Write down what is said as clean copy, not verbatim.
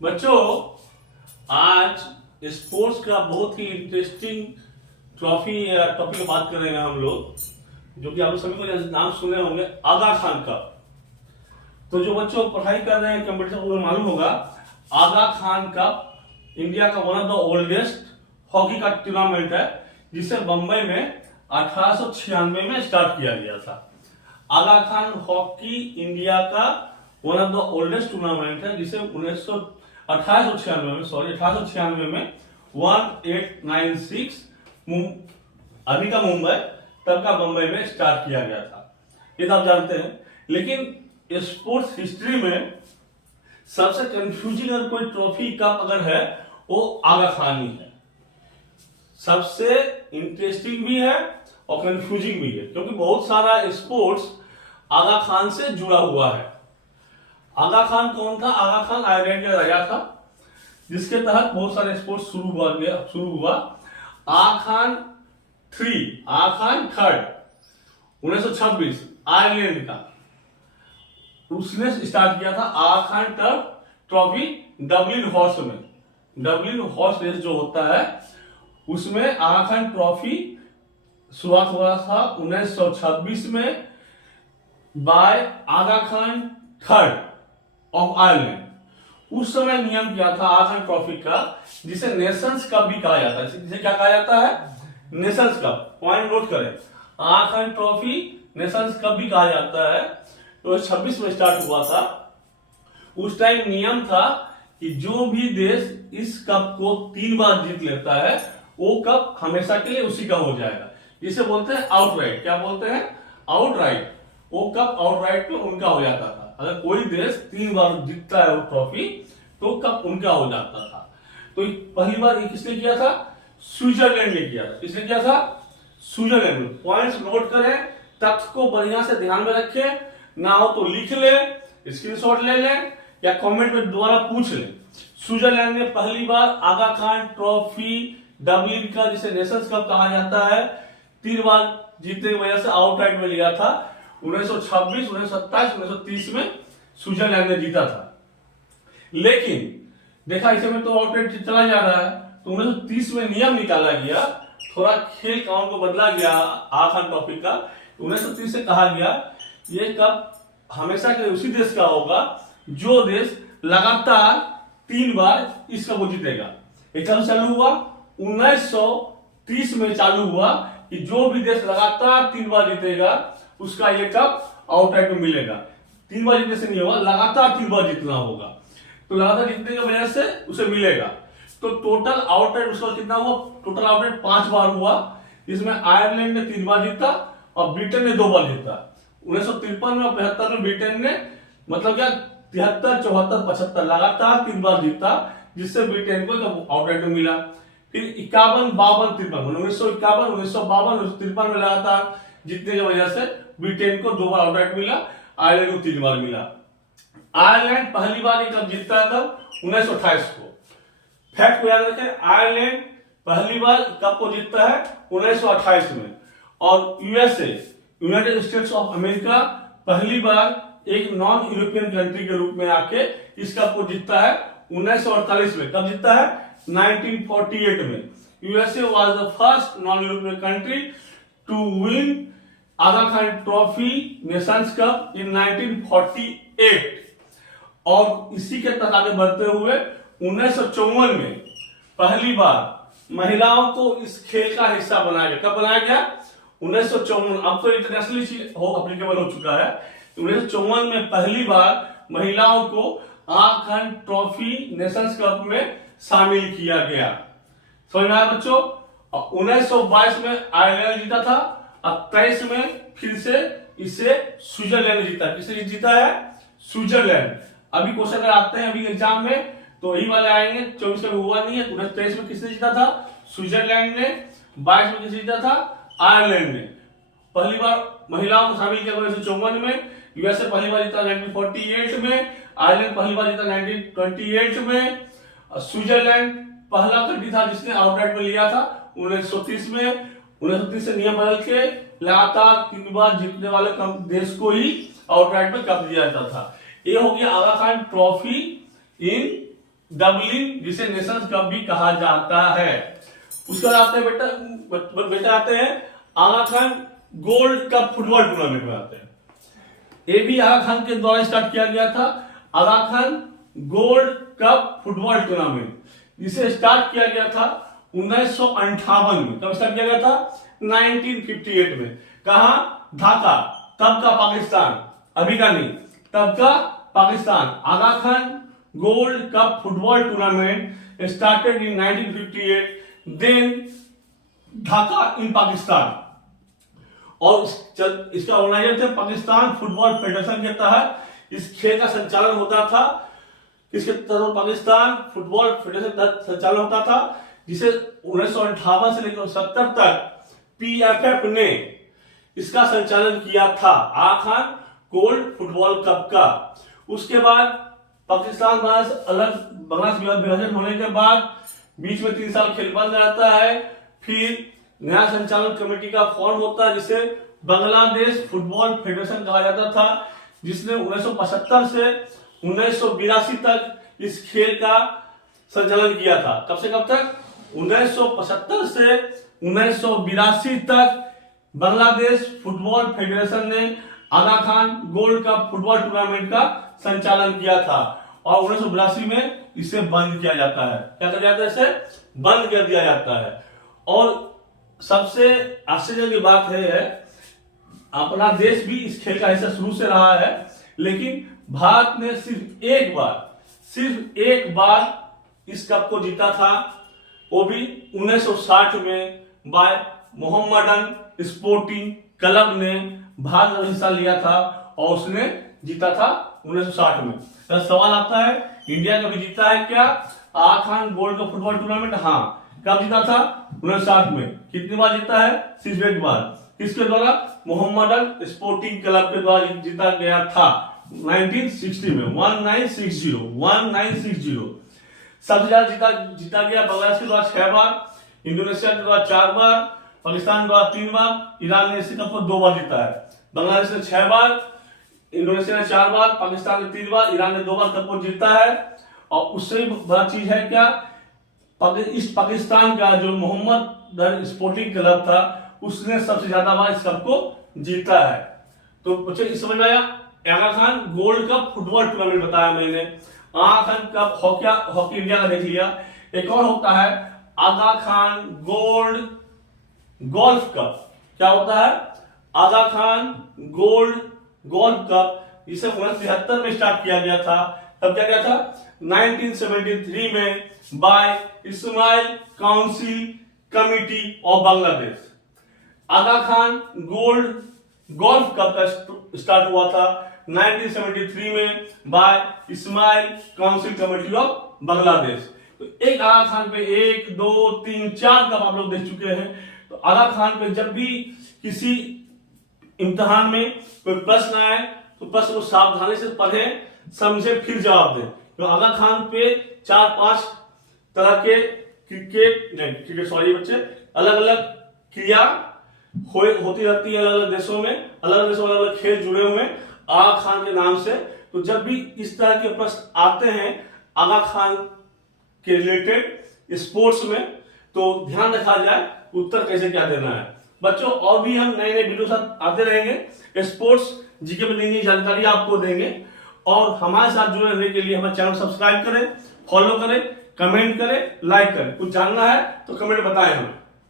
बच्चों, आज स्पोर्ट्स का बहुत ही इंटरेस्टिंग टॉपिक की बात करेंगे हम लोग, जो कि आप लोग सभी को नाम सुने होंगे, आगा खान का। तो जो बच्चों पढ़ाई कर रहे हैं कंपटीशन को मालूम होगा, आगा खान कप इंडिया का one of the oldest hockey का टूर्नामेंट है, जिसे बंबई में 1896 में स्टार्ट किया गया था। आगा खान हॉकी इंडिया का one of the oldest tournament है, जिसे 1896 में 1896 अभी का मुंबई, तब का बंबई में स्टार्ट किया गया था। ये तो आप जानते हैं। लेकिन स्पोर्ट्स हिस्ट्री में सबसे कंफ्यूजिंग अगर कोई ट्रॉफी कप अगर है, वो आगा खान ही है। सबसे इंटरेस्टिंग भी है और कंफ्यूजिंग भी है, क्योंकि बहुत सारा स्पोर्ट्स आगा खान से जुड़ा हुआ है। आगा खान कौन था? आगा खान आयरलैंड का राजा था, जिसके तहत बहुत सारे स्पोर्ट्स शुरू हुआ। आखान थर्ड 1926 आयरलैंड का, उसने स्टार्ट किया था आखान ट्रॉफी डबलिन हॉर्स में। डबलिन हॉर्स रेस जो होता है, उसमें आखान ट्रॉफी शुरुआत हुआ था 1926 में by Aga Khan third of Ireland. उस समय नियम किया था आखान ट्रॉफी का, जिसे नेशंस कप भी कहा जाता है। जिसे क्या कहा जाता है? Nations cup. पॉइंट नोट करें, आखान ट्रॉफी नेशंस कप भी कहा जाता है। तो 26 में स्टार्ट हुआ था। उस टाइम नियम था कि जो भी देश इस कप को 3 बार जीत लेता है, वो कप हमेशा के लिए उसी का हो जाएगा। जिसे बोलते हैं आउटराइट। क्या बोलते हैं? आउटराइट। वो कप आउटराइट में उनका हो जाता था। अगर कोई देश 3 बार जीतता है वो ट्रॉफी, तो कप उनका हो जाता था। तो पहली बार ये किसने किया था? स्विट्जरलैंड ने किया था। किसने किया था? स्विट्जरलैंड में। पॉइंट्स नोट करें, तथ्य को बढ़िया से ध्यान में रखें, ना हो तो लिख ले, स्क्रीनशॉट ले लें, या कमेंट में दोबारा पूछ लें। स्विट्जरलैंड ने पहली बार आगा खान ट्रॉफी डबलिन का, जिसे नेशंस कप कहा जाता है, 3 बार जीतने की वजह से आउटराइट में लिया था। 1926, 1927, 1930 में स्विट्जरलैंड ने जीता था। लेकिन देखा इसे में तो आउटराइट चला जा रहा है, तो 1930 में नियम निकाला गया, थोड़ा खेल काउंट को बदला गया आखान ट्रॉफी का। 1930 से कहा गया ये कप हमेशा के उसी देश का होगा जो देश लगातार 3 बार इस कप को जीतेगा। ये कब चालू हुआ? 1930 में चालू हुआ कि जो भी देश लगातार 3 बार जीतेगा, उसका ये कप आउटराइट में मिलेगा। 3 बार जीतने से नहीं होगा, लगातार 3 बार जीतना होगा। तो लगातार जीतने की वजह से उसे मिलेगा। तो टोटल आउटराइट उसका कितना हुआ? टोटल आउटराइट 5 बार हुआ, जिसमें आयरलैंड ने 3 बार जीता और ब्रिटेन ने 2 बार जीता। 1953 में और 75 में ब्रिटेन ने, मतलब क्या, 73, 74, 75 लगातार 3 बार जीता, जिससे ब्रिटेन को आउटराइट में मिला। फिर 51, 52, 53, 1951, 1952, 1953 में लगातार जीतने की वजह से ब्रिटेन को 2 बार आउटराइट मिला, आयरलैंड को 3 बार मिला। आयरलैंड पहली बार कब जीतता है? तब 1928 को। फैक्ट को याद रखें, आयरलैंड पहली बार कब को जीतता है? 1928 में। और USA, United states of America, पहली बार एक नॉन यूरोपियन कंट्री के रूप में आके इस कप को जीतता है 1948 में। कब जीतता है? 1948 में। USA was the first non European country to win Aga Khan trophy nations cup in 1948। और इसी के तहत आगे बढ़ते हुए 1954 में पहली बार महिलाओं को इस खेल का हिस्सा बनाया गया। कब बनाया गया? 1954। अब तो इंटरनेशनली एप्लीकेबल हो चुका है। 1954 में पहली बार महिलाओं को आगा खान ट्रॉफी नेशंस कप में शामिल किया गया। समझ में आया बच्चों? 1922 में आयरलैंड जीता था, अब 23 में फिर से इसे स्विट्जरलैंड ने जीता। किसने जीता है? स्विट्जरलैंड। अभी क्वेश्चन अगर आते हैं अभी एग्जाम में, तो यही वाले आएंगे। 24 का हुआ नहीं है। 1923 में किसने जीता था? स्विट्जरलैंड ने। 22 में किसने जीता था? आयरलैंड ने। पहली बार महिलाओं को शामिल किया 1954 में। यूएसए पहली बार जीता 1948 में। आयरलैंड पहली बार जीता 1928 में। स्विट्जरलैंड पहला कंट्री था जिसने आउटराइट में लिया था 1930 में। 1930 से नियम बदल के लगातार 3 बार जीतने वाले देश को ही आउटराइट में कप दिया जाता था। ये हो गया आगा खान ट्रॉफी इन डबलिन, जिसे नेशंस कप भी कहा जाता है। उसके बाद आते हैं बेटा आते हैं Aga Khan gold cup football tournament में आते हैं। ये भी आगा खान के द्वारा स्टार्ट किया गया था, Aga Khan gold cup football tournament, जिसे स्टार्ट किया गया था 1958 में। कब स्टार्ट किया गया था? 1958 में। कहा? ढाका, तब का पाकिस्तान, अभी का नहीं, तब का Pakistan. Aga Khan gold cup football tournament started in 1958, then Dhaka in Pakistan. और इसका ऑर्गेनाइजर थे पाकिस्तान फुटबॉल फेडरेशन के तहत इस खेल का संचालन होता था। इसके तहत पाकिस्तान फुटबॉल फेडरेशन तहत संचालन होता था, जिसे 1958 से लेकर 70 तक पीएफएफ ने इसका संचालन किया था, Aga Khan gold football cup का। उसके बाद पाकिस्तान बांग्लादेश विभाजन होने के बाद बीच में 3 साल खेल बंद रहता है। फिर नया संचालन कमेटी का फॉर्म होता है, जिसे बांग्लादेश फुटबॉल फेडरेशन कहा जाता था, जिसने 1975 से 1982 तक इस खेल का संचालन किया था। कब से कब तक? 1975 से 1982 तक बांग्लादेश फुटबॉल फेडरेशन ने Aga Khan gold cup football tournament का संचालन किया था, और 1982 में इसे बंद किया जाता है। क्या किया जाता है? इसे बंद कर दिया जाता है। और सबसे आश्चर्य की बात है अपना देश भी इस खेल का हिस्सा शुरू से रहा है, लेकिन भारत ने सिर्फ एक बार इस कप को जीता था, वो भी 1960 में बाय मोहम्मडन स्पोर्टिंग क्लब ने भारत का हिस्सा लिया था, और उसने जीता था 1960 में। तो सवाल आता है, इंडिया कभी जीता है क्या आगा खान गोल्ड का फुटबॉल टूर्नामेंट? हाँ। कब जीता था? 1960 में। कितनी बार जीता है? सिर्फ एक बार। किसके द्वारा? मोहम्मडन स्पोर्टिंग क्लब के द्वारा जीता गया था 1960 में। 1960 सबसे ज्यादा जीता गया बांग्लादेश के द्वारा 6 बार, इंडोनेशिया के द्वारा 4 बार, पाकिस्तान द्वारा 3 बार, ईरान ने इसी कप को 2 बार जीता है। बांग्लादेश ने 6 बार, इंडोनेशिया ने 4 बार, पाकिस्तान ने 3 बार, ईरान ने 2 बार कप को जीता है। और उससे बड़ा चीज है क्या? इस पाकिस्तान का जो मोहम्मदन स्पोर्टिंग क्लब था, उसने सबसे ज्यादा बार इस कप को जीता है। तो बच्चे इस समझ में आया? Aga Khan gold cup football tournament बताया मैंने। Aga Khan cup hockey India का देख लिया। एक और होता है Aga Khan gold golf cup. क्या होता है? Aga Khan gold golf cup, जिसे 1973 में स्टार्ट किया गया था। तब क्या गया था? 1973 में by Ismail council committee of Bangladesh. Aga Khan gold golf cup का स्टार्ट हुआ था 1973 में by Ismail council committee of Bangladesh. तो एक आगा खान पे 1, 2, 3, 4 कप आप लोग देख चुके हैं। तो आगा खान पे जब भी किसी इम्तिहान में कोई प्रश्न आए तो प्रश्न को सावधानी से पढ़े, समझे, फिर जवाब दें। तो आगा खान पे 4-5 तरह के बच्चे अलग अलग क्रिया होती रहती है अलग अलग देशों में, अलग अलग खेल जुड़े हुए आगा खान के नाम से। तो जब भी इस तरह के प्रश्न आते हैं आगा खान के रिलेटेड स्पोर्ट्स में, तो ध्यान रखा जाए उत्तर कैसे क्या देना है। बच्चों और भी हम नए वीडियो साथ आते रहेंगे, स्पोर्ट्स जीके में नई जानकारी आपको देंगे। और हमारे साथ जुड़े रहने के लिए हमारे चैनल सब्सक्राइब करें, फॉलो करें, कमेंट करें, लाइक करें। कुछ जानना है तो कमेंट बताएं हमें।